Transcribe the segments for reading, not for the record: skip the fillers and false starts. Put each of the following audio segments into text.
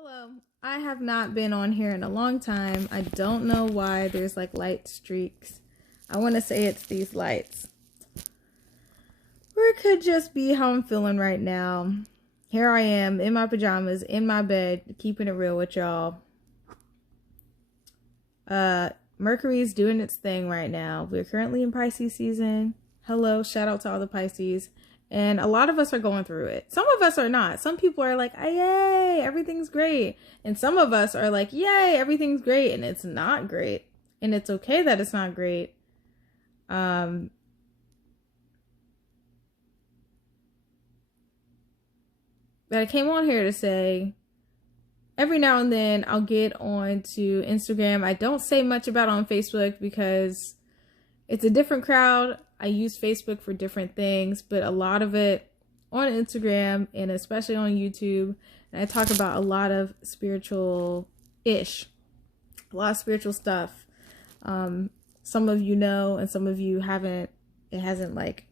Hello. I have not been on here in a long time. I don't know why there's like light streaks. I want to say it's these lights. Or it could just be how I'm feeling right now. Here I am in my pajamas, in my bed, keeping it real with y'all. Mercury's doing its thing right now. We're currently in Pisces season. Hello, shout out to all the Pisces. And a lot of us are going through it. Some of us are not. Some people are like, yay, everything's great. And some of us are like, yay, everything's great. And it's not great. And it's okay that it's not great. But I came on here to say, every now and then I'll get on to Instagram. I don't say much about it on Facebook because it's a different crowd. I use Facebook for different things, but a lot of it on Instagram and especially on YouTube. And I talk about a lot of spiritual-ish, a lot of spiritual stuff. Some of you know, and some of you haven't, it hasn't like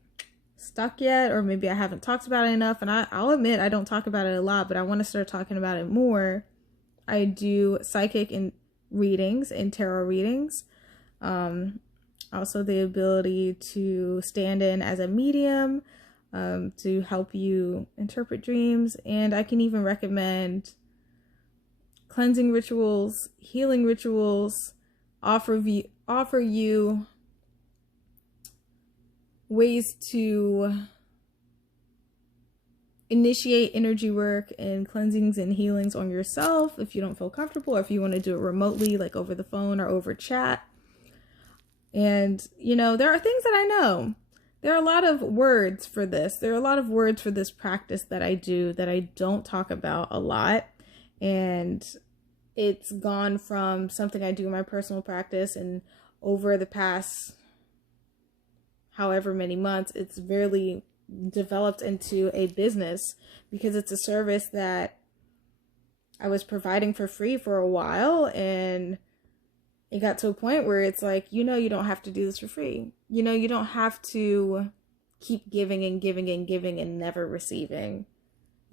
stuck yet, or maybe I haven't talked about it enough. And I'll admit I don't talk about it a lot, but I want to start talking about it more. I do psychic and readings and tarot readings. Also the ability to stand in as a medium to help you interpret dreams. And I can even recommend cleansing rituals, healing rituals, offer you ways to initiate energy work and cleansings and healings on yourself if you don't feel comfortable, or if you want to do it remotely, like over the phone or over chat. And, you know, there are things that I know. There are a lot of words for this. There are a lot of words for this practice that I do that I don't talk about a lot. And it's gone from something I do in my personal practice, and over the past however many months, it's really developed into a business because it's a service that I was providing for free for a while, and it got to a point where it's like, you don't have to do this for free. You don't have to keep giving and giving and giving and never receiving.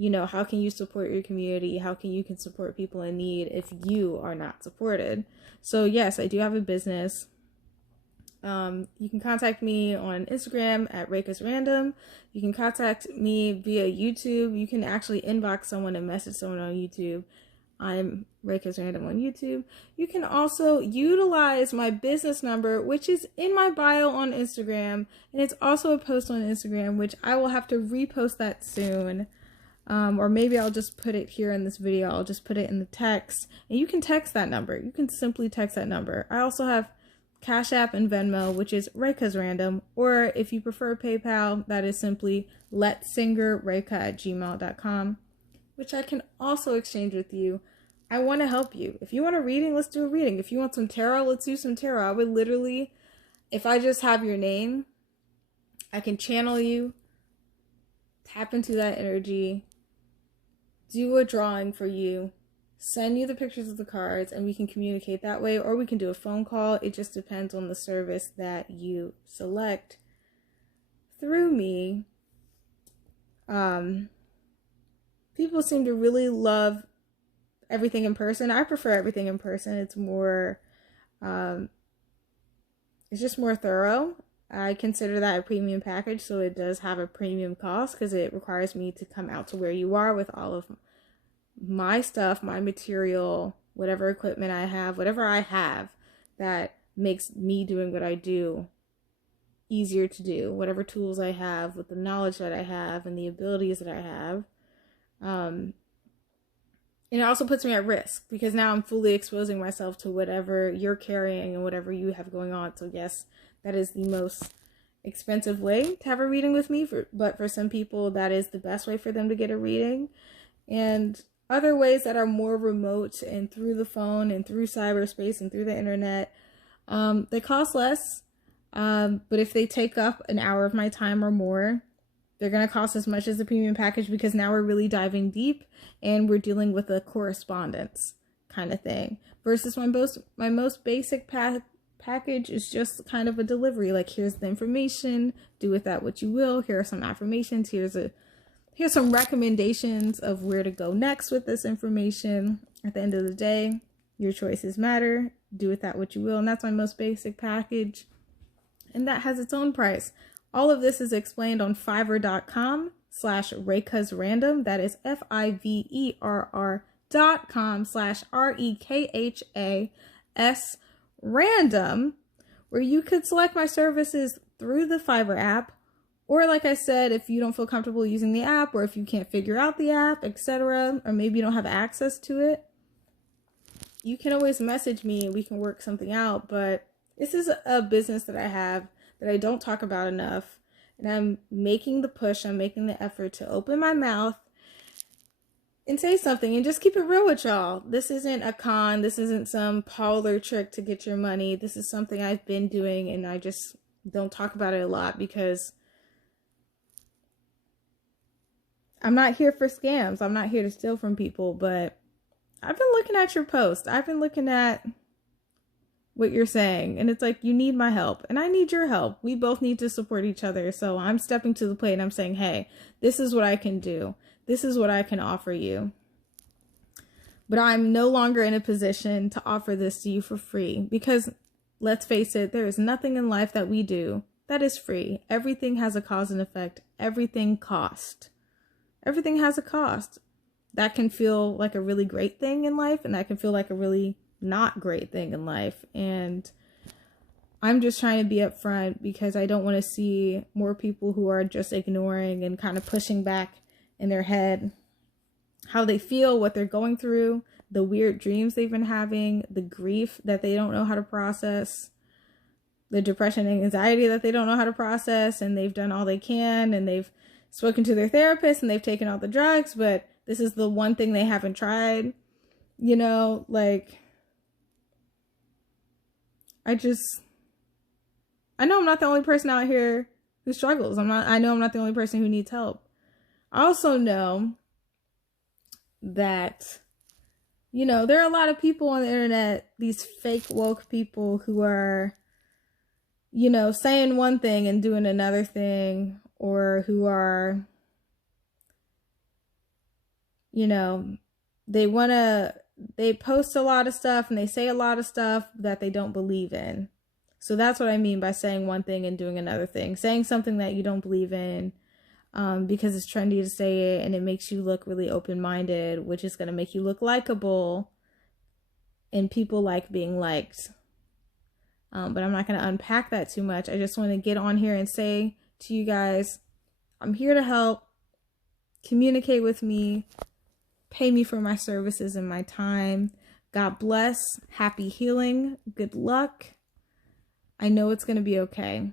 How can you support your community? How can you support people in need if you are not supported? So yes, I do have a business. You can contact me on Instagram at RekhasRandom. You can contact me via YouTube. You can actually inbox someone and message someone on YouTube. I'm RekhasRandom on YouTube. You can also utilize my business number, which is in my bio on Instagram. And it's also a post on Instagram, which I will have to repost that soon. Or maybe I'll just put it here in this video. I'll just put it in the text. And you can text that number. You can simply text that number. I also have Cash App and Venmo, which is RekhasRandom. Or if you prefer PayPal, that is simply letsingerrekha@gmail.com, which I can also exchange with you. I want to help you. If you want a reading, let's do a reading. If you want some tarot, let's do some tarot. I would literally, if I just have your name, I can channel you, tap into that energy, do a drawing for you, send you the pictures of the cards, and we can communicate that way, or we can do a phone call. It just depends on the service that you select through me. People seem to really love everything in person. I prefer everything in person. It's more, it's just more thorough. I consider that a premium package, so it does have a premium cost because it requires me to come out to where you are with all of my stuff, my material, whatever equipment I have, whatever I have that makes me doing what I do easier to do, whatever tools I have with the knowledge that I have and the abilities that I have. And it also puts me at risk because now I'm fully exposing myself to whatever you're carrying and whatever you have going on. So yes, that is the most expensive way to have a reading with me, but for some people that is the best way for them to get a reading. And other ways that are more remote and through the phone and through cyberspace and through the internet, they cost less. But if they take up an hour of my time or more, they're going to cost as much as the premium package because now we're really diving deep and we're dealing with a correspondence kind of thing. Versus my most basic package is just kind of a delivery. Like, here's the information, do with that what you will. Here are some affirmations. Here's a here's some recommendations of where to go next with this information. At the end of the day, your choices matter. Do with that what you will. And that's my most basic package. And that has its own price. All of this is explained on fiverr.com/RekhasRandom. That is FIVERR.com/REKHAS random, where you could select my services through the Fiverr app. Or like I said, if you don't feel comfortable using the app, or if you can't figure out the app, etc., or maybe you don't have access to it, you can always message me and we can work something out. But this is a business that I have that I don't talk about enough. And I'm making the push, I'm making the effort to open my mouth and say something and just keep it real with y'all. This isn't a con. This isn't some parlor trick to get your money. This is something I've been doing, and I just don't talk about it a lot because I'm not here for scams. I'm not here to steal from people, but I've been looking at your post. I've been looking at what you're saying, and it's like, you need my help and I need your help. We both need to support each other. So I'm stepping to the plate and I'm saying, hey, this is what I can do. This is what I can offer you. But I'm no longer in a position to offer this to you for free, because let's face it, there is nothing in life that we do that is free. Everything has a cause and effect. Everything costs. Everything has a cost. That can feel like a really great thing in life, and that can feel like a really not great thing in life. And I'm just trying to be upfront because I don't want to see more people who are just ignoring and kind of pushing back in their head how they feel, what they're going through, the weird dreams they've been having, the grief that they don't know how to process, the depression and anxiety that they don't know how to process, and they've done all they can, and they've spoken to their therapist, and they've taken all the drugs, but this is the one thing they haven't tried. You know, like, I know I'm not the only person out here who struggles. I know I'm not the only person who needs help. I also know that, you know, there are a lot of people on the internet, these fake woke people who are, you know, saying one thing and doing another thing, or who are, you know, they post a lot of stuff and they say a lot of stuff that they don't believe in. So that's what I mean by saying one thing and doing another thing. Saying something that you don't believe in because it's trendy to say it, and it makes you look really open-minded, which is going to make you look likable, and people like being liked. But I'm not going to unpack that too much. I just want to get on here and say to you guys, I'm here to help. Communicate with me. Pay me for my services and my time. God bless. Happy healing. Good luck. I know it's going to be okay.